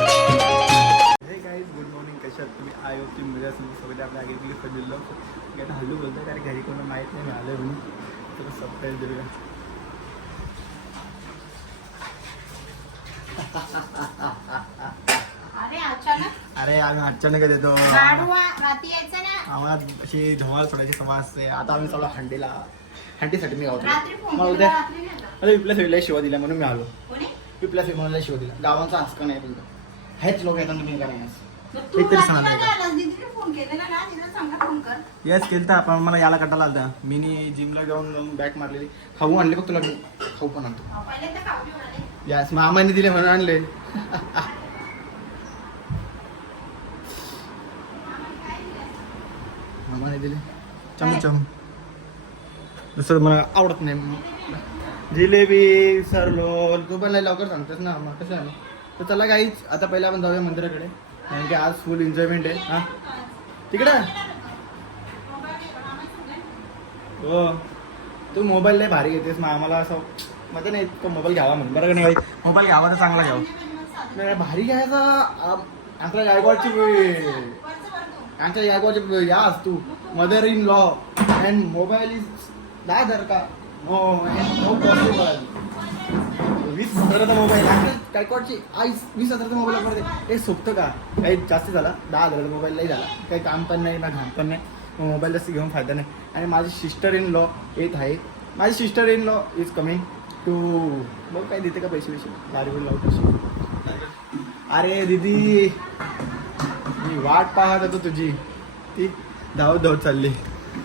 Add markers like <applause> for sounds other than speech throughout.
हे काही good morning कशात तुम्ही? आयो की मजा आपल्या हल्लू बोलतो कारण घरी कोणा माहीत नाही आलं म्हणून. तर सबटाईज दिलं अरे अचानक अरे आम्ही अचानक येतो. गाडवा रात्री यायचं ना. आम्हाला अशी धमाल पडायची सवय असते. आता आम्ही चालू हंडीला. हंडीसाठी मी गावतो फोन मला केला उद्या रात्री नाही आला. मला विप्लस वेळेला शिवा दिला म्हणून मी आलो. कोणी? विप्लस मला शिवा दिला. गावांचा हसका नाही तुमचा. हेच लोक येतात तुम्ही का नाही? मग तू एक तरी रात्री सांगा का मला. आलास? दीदीने फोन केलेला ना तिला सांगा फोन कर. येस केलं तर पण मला याला कटाला आलता. मी जिमला जाऊन बॅक मारलेली. खाऊ आणले बघ तुला खाऊ पण आणतो. अहो, पहिले तर. यास मामाने दिले म्हणून आणले. <laughs> मामाने दिले. चमचम दुसरं मला आवडत नाही. जिलेबी सरलोल तू पण लवकर सांगतेस ना मग कसं आहे? तर चला काहीच आता पहिले आपण जाऊया मंदिराकडे. कारण की आज फुल एन्जॉयमेंट आहे. हा? तिकडे? हो. तू मोबाईल लय भारी घेतेस मग आम्हाला असं मजा नाही तो मोबाईल घ्यावा म्हणून. बरं का नाही मोबाईल घ्यावा तर चांगला घ्यावा नाही भारी घ्यायचा. आमच्या गायकवाडची यांच्या आमच्या या यास तू mother in law and mobile is दहा हजार का? नो नो पॉसिबल वीस हजाराचा मोबाईल आमच्या गायकवाडची आई वीस हजाराचा मोबाईल पडते हे सोपतं का? काही जास्त झाला? दहा हजाराचा मोबाईल नाही झाला. काही काम पण नाही ना घाम पण नाही. मग मोबाईल जास्त घेऊन फायदा नाही. आणि माझी सिस्टर इन लॉ येत आहे. माझी sister in law is coming to बघ काय देते का पैसे पैसे गाडीवर लावतो अरे दीदी मी वाट पाहत होतो तुझी. ती धावत धावत चालली.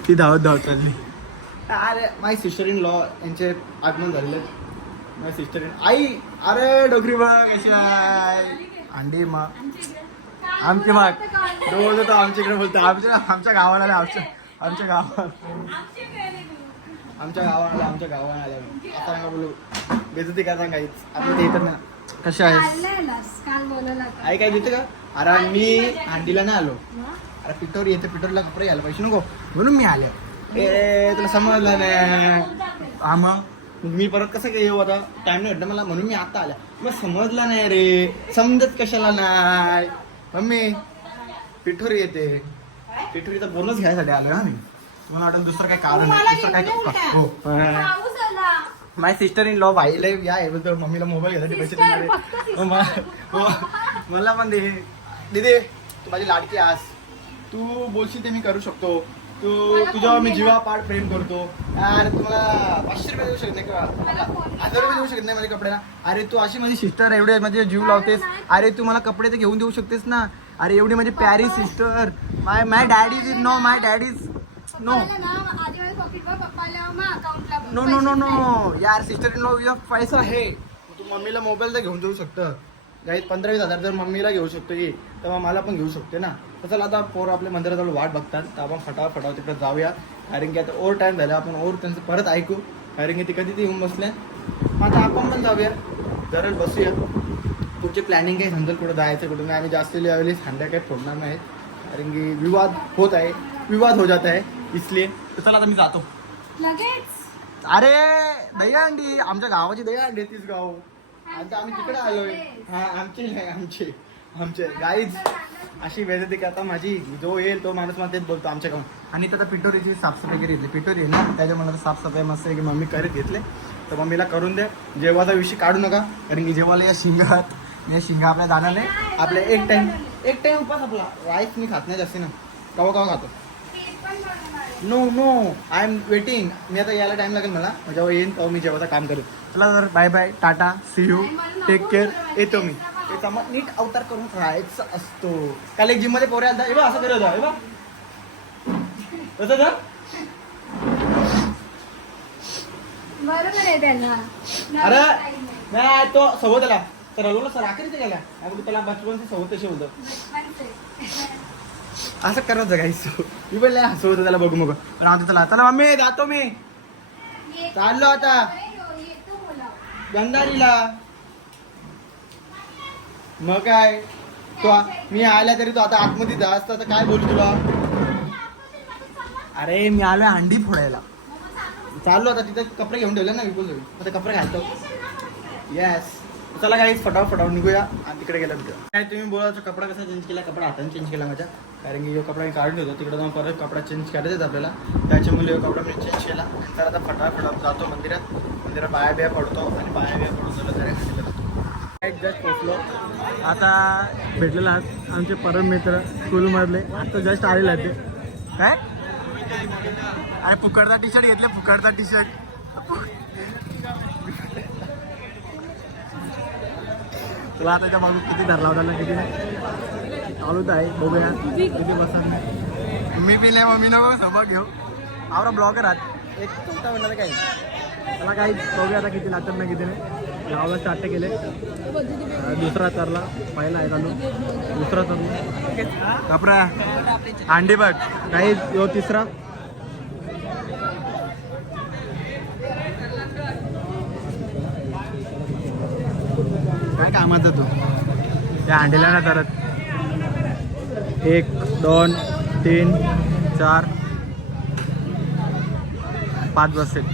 ती धावत धावत चालली. अरे माय सिस्टर इन लॉ यांचे आगमन झालेले माय सिस्टर इन आई अरे डोकरी बघ कशी अंडी मा आमची माग. रोज होतो आमच्याकडे बोलतो. आमच्या आमच्या गावाला आले, आमच्या आमच्या गावाला. आमच्या गावाला आमच्या गावाला आल्या आता नका बोलू. बेजती करता काहीच? आपल्या ते येतात ना. कशा आहेस. आई काय देते का? अरे मी हंडीला नाही आलो. अरे पिठोर येते पिठोरला कपडे घ्यायला पैसे नको. म्हणून मी आले. ए तुला समजलं नाही. हा मग? मी परत कसं काय येऊ आता? टाइम नाही भेटला मला म्हणून मी आता आल्या. मग समजलं नाही रे. समजत कशाला नाही? मम्मी पिठोर येते. पिठोरीचा बोनस घ्यायसाठी आलो ना मी. तुम्हाला वाटत दुसरं काय कारण नाही दुसरं काय. हो. माय सिस्टर इन लॉ भाईला या आहे बोलतो मम्मीला मोबाईल घ्यायसाठी पैसे मा- मग मला पण दे. दिदे तू माझी लाडकी आस. तू बोलशील ते मी करू शकतो. तू तुझ्यावर phone मी दे जीवा ना. पाठ प्रेम करतो. अरे तू मला पाचशे रुपये देऊ शकत नाही दे. हजार रुपये देऊ शकत नाही माझ्या कपड्याला. अरे तू अशी माझी सिस्टर एवढे म्हणजे जीव लावतेस. अरे तू मला कपडे तर घेऊन देऊ शकतेस ना. अरे एवढी माझी प्यारी sister my my daddy is no my daddy is no ना, नो नो नो नो यार सिस्टर इन लॉ पैसा आहे. तू मम्मीला मोबाईल तर घेऊन जाऊ शकतं. काही पंधरा वीस हजार जर मम्मीला घेऊ शकतो की तेव्हा मला पण घेऊ शकते ना. तर चला आता पोर आपल्या मंदिराजवळ वाट बघतात. तर आपण फटाफट फटाफट तिकडे जाऊया. कारण की आता ओव्हर टाईम झाला आपण ओव्हर त्यांचं परत ऐकू. कारण की ते कधी ते येऊन बसले? मग आता आपण पण जाऊया. जरा बसूया. तुमची प्लॅनिंग काही समजेल कुठं जायचं कुठं नाही. आम्ही जास्त यावेळी काही फोडणार नाहीत. कारण की विवाद होत आहे. विवाद हो जात आहे. इसलिए तर चला आता मी जातो. लगेच? अरे दहीहंडी. आमच्या गावाची दहीहंडी तीच गाव. आता आम्ही तिकडे आलोय. हा आमचे नाही आमचे आमचे. गाईज अशी बेजती करता माझी जो येईल तो माणूस मला तेच बोलतो आमच्या गावात. आणि आता पिठोरीची साफसफाई केली घेतली. पिठोरी आहे ना त्याच्या मला साफसफाई मस्त आहे की मम्मी करत घेतले. तर मम्मीला करून दे. जेव्हाचा विषय काढू नका कारण की जेव्हाला या शिंगात या शिंगा आपल्या जाणार नाही आपल्या एक टाइम एक टाइम उपास आपला. राईस मी खात नाही जास्ती ना. कवा कवा खातो. No no I am waiting मी आता यायला टाइम लागेल मला. जेव्हा येईन तेव्हा मी जेव्हाचं काम करेन. चला तर bye bye tata see you take care येतो मी. त्याचा मग नीट अवतार करून राहायचा असतो. काल एक जिममध्ये पोरे आलता हे बघ असं करत हे बघ तसं तर? बरोबर आहे अरे नाही तो सवय त्याला तर रलवलं सर आखरी ते गेला अगं त्याला बचपन से सवय तशी होतं असं करत जगायचं मी पण लय हसव होतं त्याला बघू मग पण आता चला. चला मम्मी जातो मी. चाललो आता. गंधारीला. मग काय? तू आ- मी आल्या तरी तू आता आतमध्ये जास्त आता काय बोलू तुला? अरे मी आलोय अंडी फोडायला. चाललो आता तिथे कपडे घेऊन ठेवले ना विपुल आता कपडे घालतो. येस चला काही फटाफट निघूया. आणि तिकडे गेला काय तुम्ही बोलायचं कपडा कसा चेंज केला? कपडा हाताने चेंज केला माझ्या. कारण की यो कपडा मी काढून ठेवतो. तिकडे जाऊन परत कपडा चेंज करायचा आपल्याला. त्याच्यामुळे कपडा मी चेंज केला. तर आता फटाफट जातो मंदिरात. मंदिरात बाया बिया पडतो आणि बाया बिया पडून झालं तर जस्ट पोचलो. आता भेटलेला आहात आमचे परम मित्र स्कूलमधले आता जस्ट आलेले आहेत ते. काय? अरे फुकडचा टी शर्ट घेतले फुकडचा टी शर्ट तुला आता त्या मागून किती धरला होता ना किती? नाही चालूच आहे बघूया किती बसा मी पिले मग मी नको सबक घेऊ. आवरा ब्लॉगर आहात. एक चौथा म्हणणार काय मला काही बघूया आता किती लागतात ना किती नाही लावला स्टार्ट केले. दुसरा तरला पहिला आहे चालू. दुसरा तरला कपडा. अंडी बघ. काही तिसरा काय कामाचा तो. त्या अंडीला ना करत एक दोन तीन चार पाच बसेल.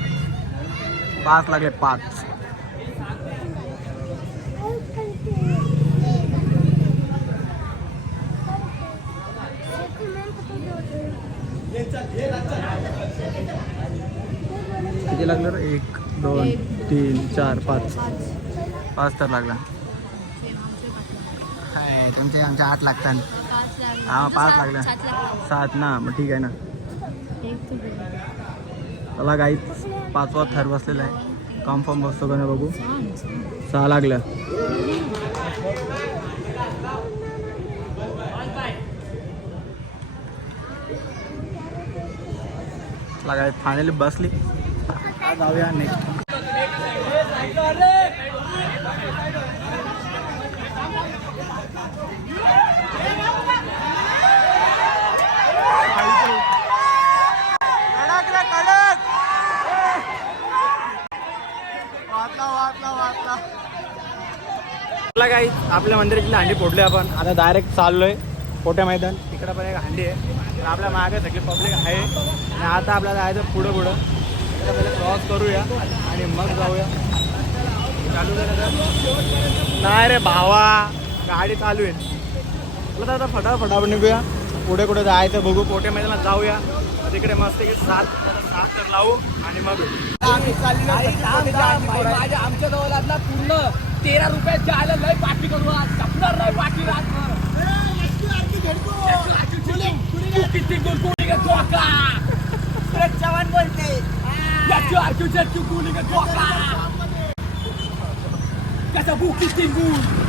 पाच लागले पाच. किती लागलं रे? एक दोन तीन चार पाच. पाच तर लागला. हाय, तुमचे आमच्या आठ लागतात. हा पाच लागल्या सात ना मग ठीक आहे ना. चला काही पाचवा थर बसलेला आहे. कन्फर्म बसतो का नाही बघू? सहा लागल्या लागाय फायनली बसली. जाऊया नेक्स्ट आपल्या मंदिराची हांडी फोडली आपण. आता डायरेक्ट चाललोय पोट्या मैदान? तिकडं पण एक हांडी आहे. तर आपल्या मागे सगळी पब्लिक आहे. आणि आता आपल्याला जायचं पुढं पुढं. पहिले क्रॉस करूया आणि मग जाऊया. चालू नाही रे भावा गाडी चालू आहे. चला आता फटाफट फटाफट निघूया. पुढे कुठे जायचं बघू. पोटे मैदानात जाऊया. तिकडे मस्त की सात सात तर लावू आणि मग. आमच्या जवळ पूर्ण. तेरा रुपयात जायला लय पाठी करू आज जपणार नाही पाठी रातभर चव्हाण बोलते अर्जुच्या तू गोळी का कसा भू किती गुण